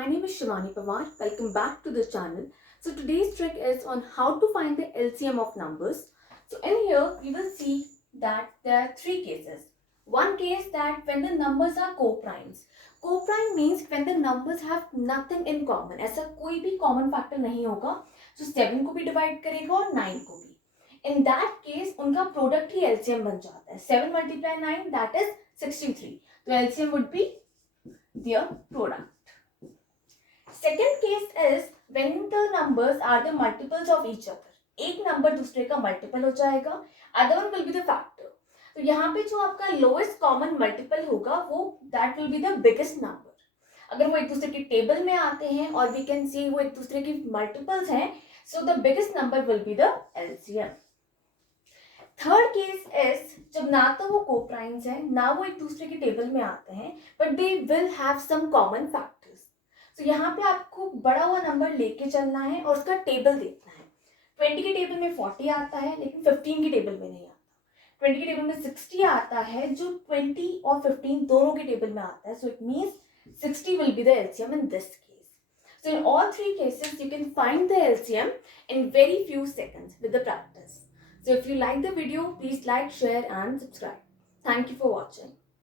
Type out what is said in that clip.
my name is Shivani Pawar. Welcome back to the channel. So today's trick is on how to find the LCM of numbers. So in here we will see that there are three cases. One case that when the numbers are co-primes. Co-prime means when the numbers have nothing in common. ऐसा कोई भी common factor नहीं होगा जो 7 को भी divide करेगा और 9 को भी. In that case उनका product ही LCM बन जाता है. 7 multiply 9 that is 63. तो LCM would be their product. Second case is when the numbers are the multiples of each other. एक नंबर दूसरे का मल्टीपल हो जाएगा, other one will be the factor. तो यहाँ पे जो आपका लोएस्ट कॉमन मल्टीपल होगा वो that will be the biggest number. अगर वो एक दूसरे के टेबल में आते हैं और वी कैन सी वो एक दूसरे की मल्टीपल्स हैं, so the biggest number will be the LCM. Third case is जब ना तो वो कोप्राइम्स हैं ना वो एक दूसरे के टेबल में आते हैं, but they will have some common factors. तो यहाँ पे आपको बड़ा हुआ नंबर लेके चलना है और उसका टेबल देखना है. 20 के टेबल में 40 आता है लेकिन 15 के टेबल में नहीं आता. 20 के टेबल में 60 आता है जो 20 और 15 दोनों के टेबल में आता है. So it means 60 will be the LCM in this case. So in all three cases you can find the LCM in very few seconds with the practice. So if you like the video, please like, share and subscribe. Thank you for watching.